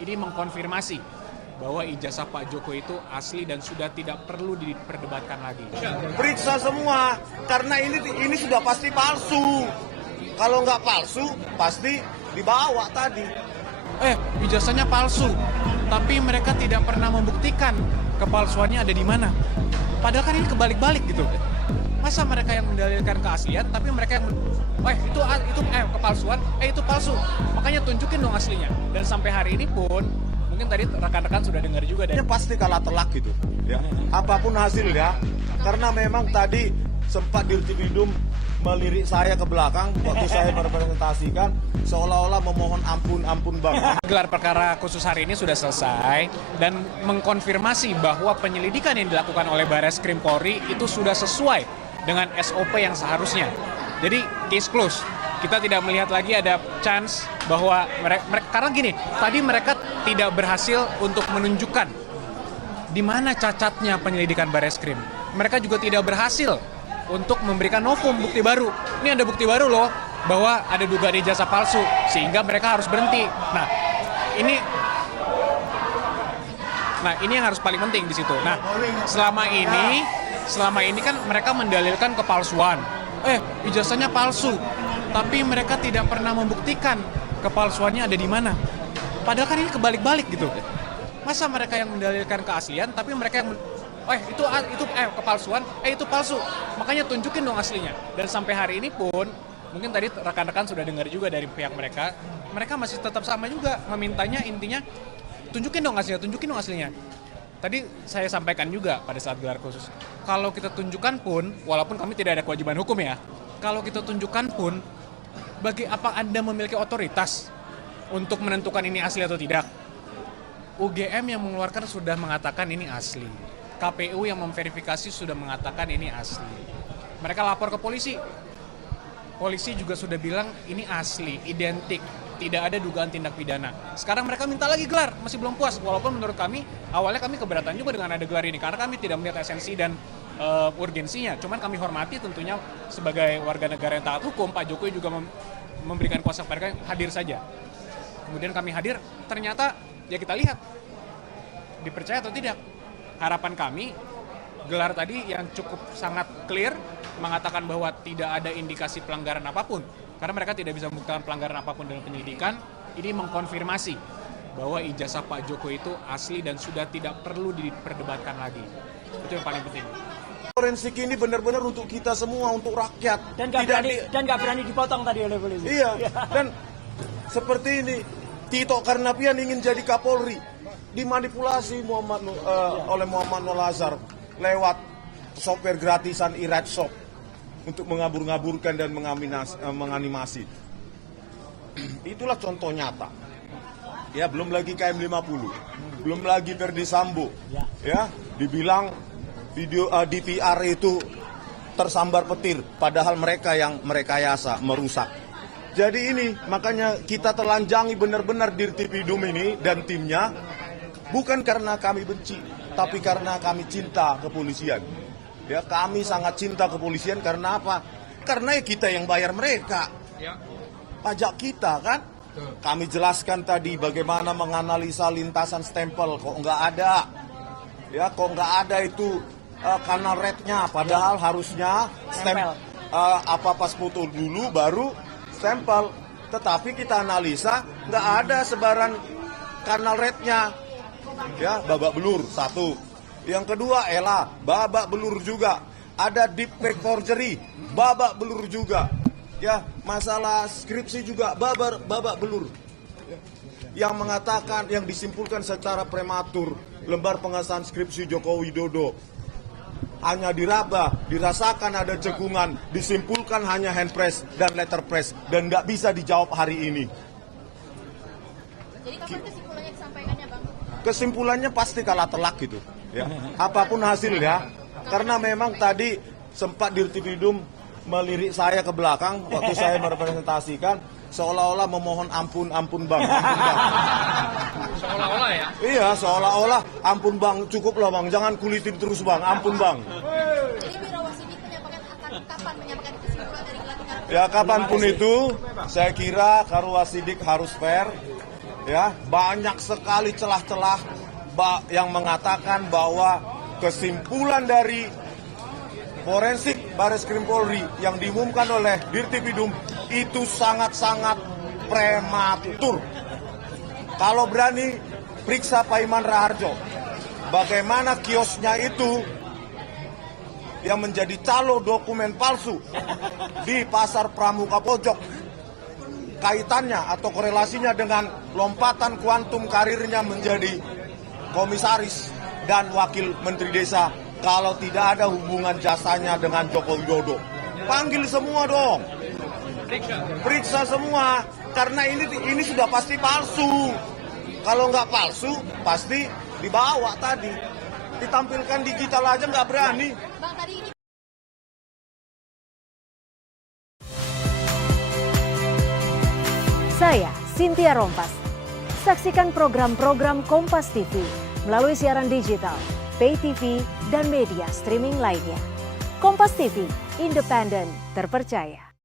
ini mengkonfirmasi bahwa ijazah Pak Joko itu asli dan sudah tidak perlu diperdebatkan lagi. Periksa semua, karena ini sudah pasti palsu. Kalau nggak palsu, pasti dibawa tadi. Ijazahnya palsu, tapi mereka tidak pernah membuktikan kepalsuannya ada di mana. Padahal kan ini kebalik-balik gitu. Masa mereka yang mendalilkan keaslian, tapi mereka yang itu kepalsuan, itu palsu. Makanya tunjukin dong aslinya. Dan sampai hari ini pun, mungkin tadi rekan-rekan sudah dengar juga dari Pasti kalah telak gitu. Ya. Apapun hasilnya, karena memang tadi sempat Dirtipidum melirik saya ke belakang waktu saya merepresentasikan, seolah-olah memohon ampun bang. gelar perkara khusus hari ini sudah selesai dan mengkonfirmasi bahwa penyelidikan yang dilakukan oleh Barreskrim Polri itu sudah sesuai dengan SOP yang seharusnya. Jadi case close. Kita tidak melihat lagi ada chance bahwa mereka karena gini, tadi mereka tidak berhasil untuk menunjukkan di mana cacatnya penyelidikan Barreskrim. Mereka juga tidak berhasil untuk memberikan novum bukti baru. Ini ada bukti baru loh bahwa ada dugaan ijazah palsu sehingga mereka harus berhenti. Nah, ini yang harus paling penting di situ. Nah, selama ini kan mereka mendalilkan kepalsuan. Ijazahnya palsu, tapi mereka tidak pernah membuktikan kepalsuannya ada di mana. Padahal kan ini kebalik-balik gitu. Masa mereka yang mendalilkan keaslian, tapi mereka yang itu kepalsuan, itu palsu. Makanya tunjukin dong aslinya. Dan sampai hari ini pun, mungkin tadi rekan-rekan sudah dengar juga dari pihak mereka masih tetap sama juga memintanya, intinya tunjukin dong aslinya. Tadi saya sampaikan juga pada saat gelar khusus. Kalau kita tunjukkan pun, walaupun kami tidak ada kewajiban hukum ya, kalau kita tunjukkan pun, bagi apa Anda memiliki otoritas untuk menentukan ini asli atau tidak? UGM yang mengeluarkan sudah mengatakan ini asli. KPU yang memverifikasi sudah mengatakan ini asli. Mereka lapor ke polisi. Polisi juga sudah bilang ini asli, identik, tidak ada dugaan tindak pidana. Sekarang mereka minta lagi gelar, masih belum puas. Walaupun menurut kami, awalnya kami keberatan juga dengan ada gelar ini, karena kami tidak melihat esensi dan urgensinya. Cuman kami hormati tentunya sebagai warga negara yang taat hukum, Pak Jokowi juga memberikan kuasa kepada kami hadir saja. Kemudian kami hadir, ternyata ya kita lihat, dipercaya atau tidak. Harapan kami, gelar tadi yang cukup sangat clear, mengatakan bahwa tidak ada indikasi pelanggaran apapun. Karena mereka tidak bisa membuktikan pelanggaran apapun dalam penyelidikan, ini mengkonfirmasi bahwa ijazah Pak Jokowi itu asli dan sudah tidak perlu diperdebatkan lagi. Itu yang paling penting. Forensik ini benar-benar untuk kita semua, untuk rakyat. Dan nggak berani dipotong tadi oleh polisi. Iya, dan seperti ini, Tito Karnavian ingin jadi Kapolri, dimanipulasi oleh Muhammad Nur Lazar lewat software gratisan e-ride shop untuk mengabur-ngaburkan dan menganimasi. Itulah contoh nyata. Ya, belum lagi KM50, belum lagi Verdi Sambo. Ya, dibilang video DVR itu tersambar petir, padahal mereka yang merekayasa, merusak. Jadi ini, makanya kita telanjangi benar-benar Dirtipidum ini dan timnya, bukan karena kami benci, tapi karena kami cinta kepolisian. Ya, kami sangat cinta kepolisian karena apa? Karena kita yang bayar mereka. Pajak kita kan? Kami jelaskan tadi bagaimana menganalisa lintasan stempel, kok nggak ada. Ya, kok nggak ada itu kanal rednya, padahal harusnya stempel pas foto dulu baru stempel. Tetapi kita analisa nggak ada sebaran kanal rednya. Ya, babak belur satu. Yang kedua, babak belur juga. Ada deep fake forgery, babak belur juga. Ya, masalah skripsi juga babak belur. Yang mengatakan, yang disimpulkan secara prematur, lembar pengesahan skripsi Joko Widodo hanya diraba, dirasakan ada cekungan, disimpulkan hanya hand press dan letter press, dan nggak bisa dijawab hari ini. Jadi kapan kesimpulannya disampaikannya, Bang? Kesimpulannya pasti kalah telak gitu. Ya. Apapun hasilnya, karena memang tadi sempat Dirtipidum melirik saya ke belakang waktu saya merepresentasikan, seolah-olah memohon ampun bang. Seolah-olah ya? Iya, seolah-olah ampun bang, cukup lah bang, jangan kulitin terus bang, ampun bang. Jadi Biro Wasidik menyampaikan kapan menyampaikan kesimpulan dari gelar perkara? Ya, kapanpun itu, saya kira Karwasidik harus fair. Ya, banyak sekali celah-celah yang mengatakan bahwa kesimpulan dari forensik Bareskrim Polri yang diumumkan oleh Dirtipidum itu sangat-sangat prematur. Kalau berani, periksa Pak Iman Raharjo. Bagaimana kiosnya itu yang menjadi calo dokumen palsu di Pasar Pramuka Pojok. Kaitannya atau korelasinya dengan lompatan kuantum karirnya menjadi komisaris dan wakil menteri desa kalau tidak ada hubungan jasanya dengan Joko Widodo. Panggil semua dong. Periksa semua karena ini sudah pasti palsu. Kalau nggak palsu pasti dibawa tadi. Ditampilkan digital aja nggak berani. Bang, tadi ini Saya, Cynthia Rompas. Saksikan program-program Kompas TV melalui siaran digital, pay TV, dan media streaming lainnya. Kompas TV, independen, terpercaya.